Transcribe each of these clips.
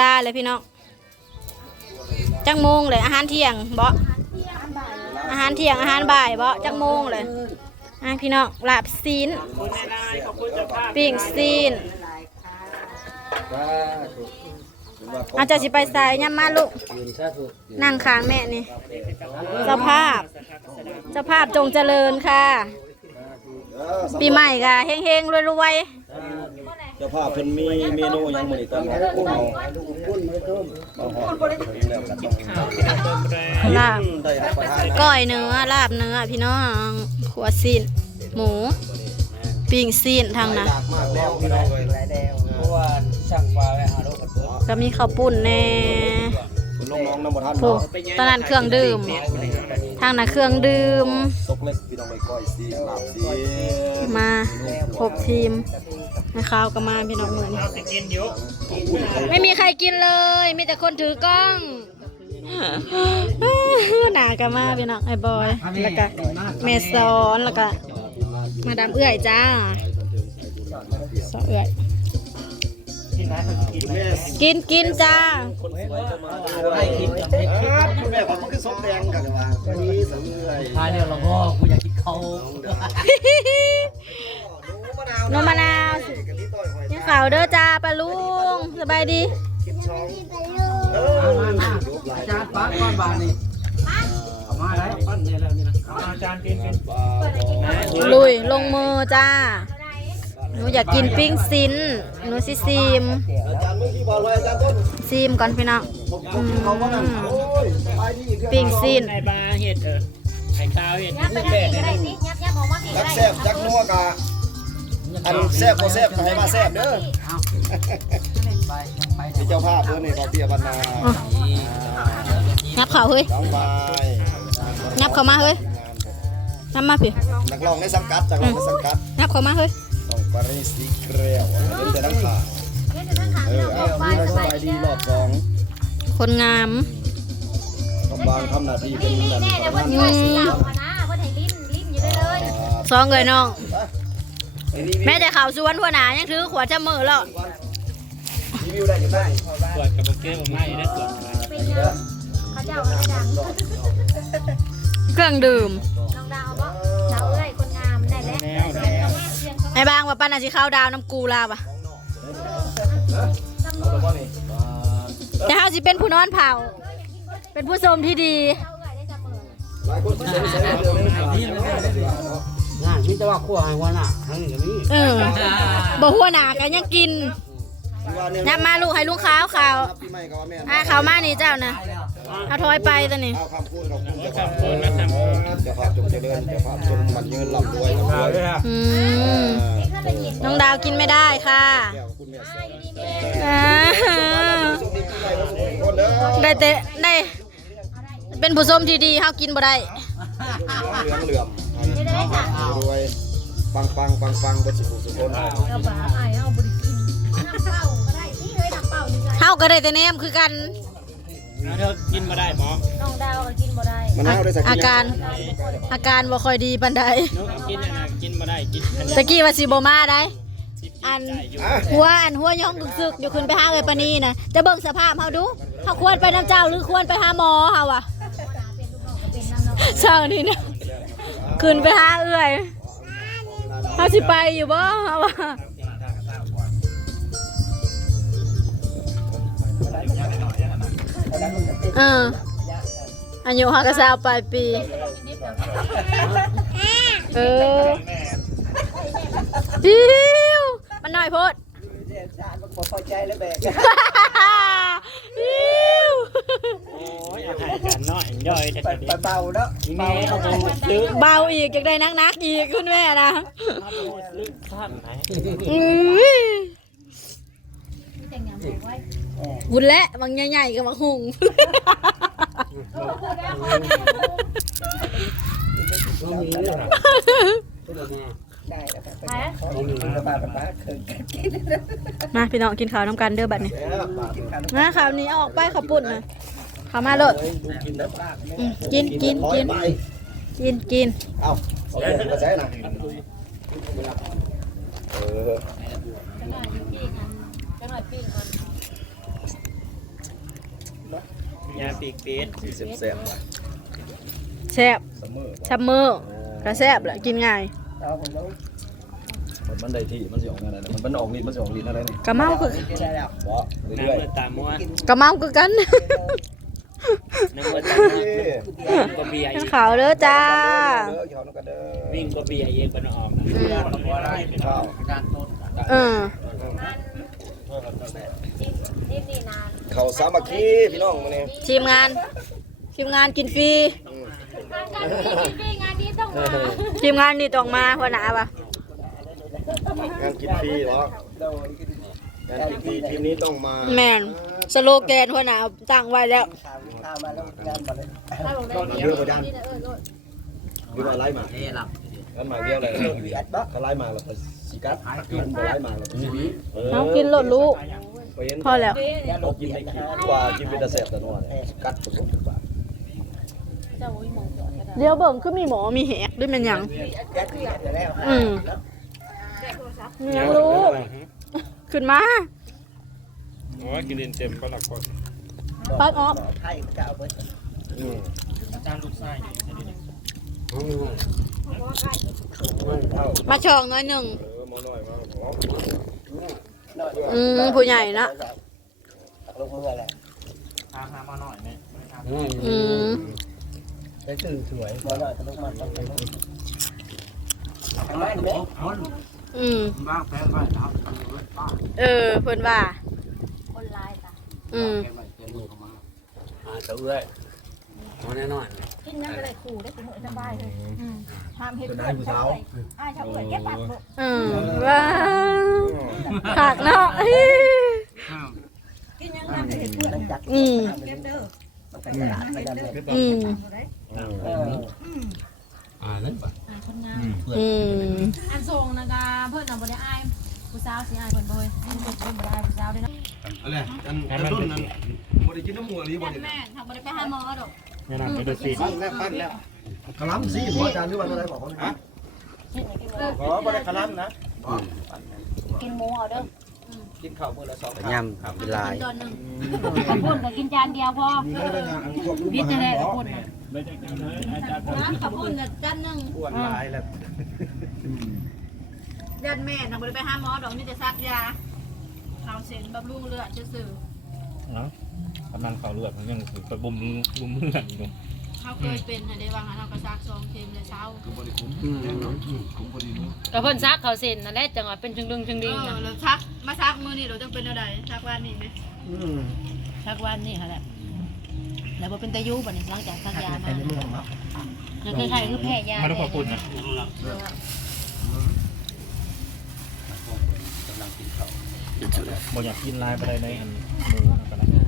ลาเลยพี่น้องจังโมงเลยอาหารเที่ยงบ่อาหารเที่ยงอาหารบ่ายบ่จังโมงเลยอะพี่น้องลาบซีนปิ้งซีนอาจจะสิไปใส่ย่ำมาลูกนั่งค้างแม่นี่เจ้าภาพ เจ้าภาพจงเจริญค่ะ ปีใหม่ค่ะเฮงๆรวยเจ้าภาพเพิ่นมีเมนูหยังมื้อนี้ตอนนี้เอาเอาหอมแล้วก็ต้องๆลาบได้รับประทานนะก้อยเนื้อลาบเนื้อพี่น้องขัวซีนหมูปิ้งซีนทางนะอยากมากแล้วพี่น้องเอ้ยเพราะว่าช่างปลาไปหาโลกกันเบิดก็มีข้าวปุ้นแน่คุณน้องๆนำบ่ทันโอ้ตอนนั้นเครื่องดื่ม ทางน่ะเครื่องดื่ม ตกเล็กพี่น้องไปก้อยซีลาบซีมาครบทีมนะข้าวก็มาพี่น้องเหมือนไม่มีใครกินเลย มีแต่คนถือกล้องหนาก็มาพี่น้องไอ้บอย แล้วก็เมซอนแล้วก็มาดามเอื้อยจ้าสอเอื้อย กินกินจ้าให้กินกับให้กินคุณแม่ผมมันคือส้มแดงกันว่าวันนี้สำเรื่อยทานเดียวเราก็กูอยากกินเขาโนมะนาวยังขาวเด้อจ้าปลาลุงสบายดีมามามาอาจารย์ปักก้อนบานนี่เอามาได้ปั้นเนี่ยแล้วนี่นะเอาอาจารย์กินกินลุยลงมือจ้า หนูอยากกินปิ้งซินหนูสิซีมอาจารย์เมื่อกี้บอกเลยอาจารย์ต้นซีมก่อนพี่น้องผมผมเขาว่านั่นโอ้ยไปนี่เครื่องปิ้งซินไอ้บาเห็ดเออไอ้ข้าวเห็ดยับไปได้ก็ได้สิยับยับออกมาพี่จัก็กได้แซ่บจักนัวกะอันแซ่บบ่แซ่บก็ให้มาแซ่บเด้อไปไปที่เจ้าภาพเด้อนี่ขอเปียบรรณานับเขาเฮ้ยน้องบายนับเขามาเฮ้ยนับมาพี่นักร้องในสังกัดนักร้องในสังกัดนับเขามาเฮ้ย ต้องปารีสสีเกลียวเล่นแต่ทั้งขาเออเอานี่เราสบายดีรอบสองคนงามต้องบางทำหน้าที่เป็นนี่นั่นแน่เดี๋ยวเพิ่นสิว่าสิเอามานะเพิ่นให้ลิ้นลิ้นอยู่ได้เลยสองเลยน้องรีวิวแม่แต่ข่าวสวนหัวหนายังถือขวดจะมือแล้วรีวิวได้ยังไงตรวจกับโบเก้ผมไม่ได้ตรวจมาเป็นยังเขาเจ้าอะไรดังเครื่องดื่ม ไอ้บางว่าปันอาสิข้าวดาวน้ำกูลาปะแต่เฮาสิเป็นผู้นอนเผา เป็นผู้ชมที่ดีเจ้าเอ้ยได้จับมือหลายคนที่สงสัยเรื่องนี้ขาดงานมีแต่ว่าขั้วให้หัวหน้าทั้งนี้ก็มีเออบ่หัวหนากันยังกินยับมาลูกให้ลูกขาวขาวพี่ไม่ก็ว่าแม่อ่าขาวมานี่เจ้านะ เอาถอยไปตัวนี้ เอาคำพูดขอบคุณขเจ้าอบภาพคุณนะทำเจ้าภาพจงเจริญเจ้าภาพจงมันยืนหลับรวยรวยอืม น้องดาวกินไม่ได้ค่ะแก้วคุณแม่สอ่าสุขดีปีใหม่สุขคนเด้อได้แต่ได้ เป็นผู้ชมที่ดีเฮากินบ่ได้ เหลืองเหลือมรวยปังปังปังปังบนสุขสุขคนเปล่าก็ได้นี่เฮ้ยน้ำเปล่านี่ไงเฮาก็ได้แต่แนมคือกัน เธอกินมาได้หมอน้องดาวก็กินบ่ได้มันเอาได้สักอาการอาการบ่ค่อยดีปานใดนุ๊กกินนะกินมาได้กินอันตะกี้ว่าสิบ่มาได้ อันได้อยู่หัวอันหัวย่องสึกๆอยู่ขึ้นไปหาเอ้ยปานนี้นะจะเบิ่งสภาพเฮาดูเฮาควรไปน้ำเจ้าหรือควรไปหาหมอเฮาอะเช้านี้เนี่ยขึ้นไปหาเอ้ยเฮาสิไปอยู่บ่เฮาว่า เอออายุห้าก็สาวปลายปี เออดิวมันหน่อยโพดพอใจแล้วแบกดิวโอ้ยเอาถ่ายกันหน่อยย่อยแต่ไปดีเบาแล้วแม่เขาคงซื้อเบาอีกอยากได้นักนักๆอีกคุณแม่นะเขาคงซื้อท่านไหนอุ้ยแต่งงาน บอกไว้หุ่นและบางใหญ่ๆกับบางหุงต้องมีเรื่องได้แล้วไปต้องมีเรื่องป้าป้าเคยมาพี่น้องกินข้าวน้ำกันเด้อบัดนี้กินกันมาข้าวนี้เอาออกไปข้าวปุ่นนะข้าวมาโลดดูกินแล้วอืมกินกินกินไปกินกินเอาเอาเลยมาใช้นะเออจังหน่อยปิ้งกันจังหน่อยปิ้งก่อน ยาปีกเป็ดสิแซ่บๆว่ะแซ่บเสมอชับมือก็แซ่บแหละกินง่ายมันมันได้ที่มันสิออกงานอะไรมันมันออกลิ้นมันสิออกลิ้นอะไรนี่กะเมาคือบ่น้ำเรื่อยมือตามมัวกะเมาคือกัน น้ำมือตามมัววิ่งก็เบียร์กิอีนกขาวเด้อจ้า เด้อเขานำกันเด้อวิ่งก็เบียร์เองก็นออกนะข้าวการต้นเออ นี่นี่นาน เขาสามัคคีพี่น้องมื้อนี้ทีมงานทีมงานกินฟรีงานนี้จริงๆงานนี้ต้องมาทีมงานนี่ต้องมาหัวหน้าปะงานกินฟรีเหรองานกินฟรีทีมนี้ต้องมาแมนสโลแกนหัวหน้าตั้งไว้แล้วถ้าลงได้เดียวนี่นะเออโลดหรือว่าไล่มาเฮ้หลับกันมาเดียวเลยเขาไล่มาแล้ว ก็สิกัดกันบ่ไล่มาแล้วก็สิบีเอากินโลดลูกไปเห็นพอแล้วเรากินในคลิปว่ากินเป็นตะแซ่บแต่นัวเนี่ยกัดผสมกันไปเจ้าอุ้ยมองก่อนก็ได้เดี๋ยวเบิ่งคือมีหมอมีแหกด้วยแมันหยังอืมมีหยังลูกขึ้นมาโอ้ยกินเต็มก็หลักคนปัดออฟอืมอาจารย์ลูกไส้มาช่องหน้อยหนึ่ง อืมผู้ใหญ่นะทางหามาหน่อยไหมอืมไปตื่นสวยมาหน่อยตลกมันต้องไปไม่ไหมอืมบ้างแฟนบ้านครับบ้านเออเพิ่นว่าคนลายจ้ะอืมแฟนบ้าเต็มมือเข้าอื้อยมาแน่นอน กินนั่นก็ได้ขู่ได้ถึงสบายเลยทำเห็ดเพื่อนเช้าอ้ายชาวเอ๋ยแก้ปัดลูกอืมว้าวขากเนาะกินยังทำเห็ดเพื่อนอืมเก็บเด้ออืมอ่านั่นป่ะอ่าคนงามอืมอันทรงนะคะเพื่อนเอาบ่ได้อายผู้สาวสิอายเพิ่นบ่เฮ้ยนี่เพิ่นบ่ได้ผู้สาวด้วยนะอะไรอันอันรุ่นนั้นบ่ได้กินน้ำหมูอันนี้บ่ได้แม่ทำบ่ได้ไปหาหมอดอก แน่นอนไม่ดูสิปั้นแล้วปั้นแล้วกะล้ำสิหมออาจารย์คือว่าอะไรบอกเขาฮะอ๋อบ่ได้กะล้ำนะกินหมูเอาเด้อกินข้าวมื้อละ2ยำเป็นลายกินตอนนึงขอบคุณก็กินจานเดียวพอพิษจะได้ขอบคุณนะไม่ได้กินเลยอาจารย์น้ำขอบคุณก็จานนึงอ้วนหลายแล้วยันแม่น่ะบ่ได้ไปหาหมอดอกมีแต่ซักยาเอาเส้นบำรุงเลือดซื่อเนาะ กำลังเขาเลือดมันยังไปบุมบุมเลือดอยู่ๆเขาเคยเป็นน่ะได้ว่างั้นเอาก็ซักซองเข็มเลยเช้าก็เพิ่นซักเขาเส้นนั่นแหละจังหวะเป็นชึงดึงชึงเอดิงอแล้วซักมาซักมื้อนี้เราจังเป็นอะไรซักวันนี้ไหมซักวันนี่ค่ะแหละแล้วบ่เป็นตะยุบัดนี้หลังจากซักยามาแล้วคล้ายๆคือแพ้ยาไม่ต้องขอบคุณนะบอกอยากกินลายไปเลยในอันหมูนะ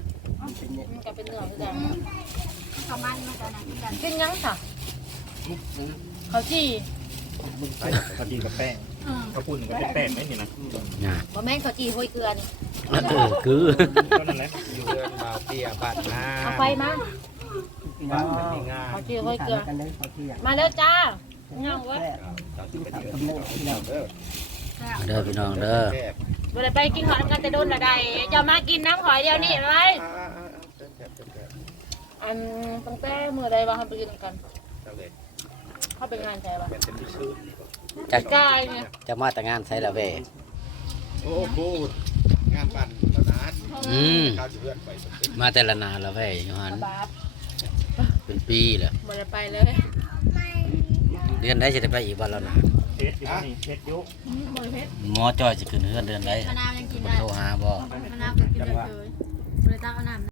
กันนะมันก็เป็นเนื้อคือกันประมาณนี้กันนะกันกินยังค่ะเขาจี้เขากินกับแป้งเขาพูดกับเป็นแป้งไหมนี่นะบ่แม่นเขาจี้ห้อยเกลือนี่เออคือก็นั่นแหละอยู่เรือนมาเตี้ยบ้านนาเอาไฟมา บ้านมันมีงานเขาจี้ห้อยเกลือมาแล้วจ้าย่างเว้ยเด้อพี่น้องเด้อบ่ได้ไปกินข้าวนำกันแต่โดนละได้จะมากินน้ำหอยเดียวนี่ไว้อั นตั้งแต่มื้อใดว่าเฮาไปกินกันเขาเป็นงานใช่ป่ะจากกายเนี่ยจะมาแต่งานใช้ละเว้ยโอ้โหงานปั่นตอนนั้นอืมข้าวจะเลื่อนไปสักทีมาแต่ละนานละเว้ยยูฮันบาปเป็นปีแล้วบ่ได้ไปเลย เดือนได้จะได้ไปอีกวันแล้วนะเทสอยู่นี่เทสยุหมอจอยจะขึ้นเฮือนเดือนได้มะนาวยังกินบ่ได้โทรหาบ่มะนาวก็กินได้เลยบริตั้งเอาน้ำ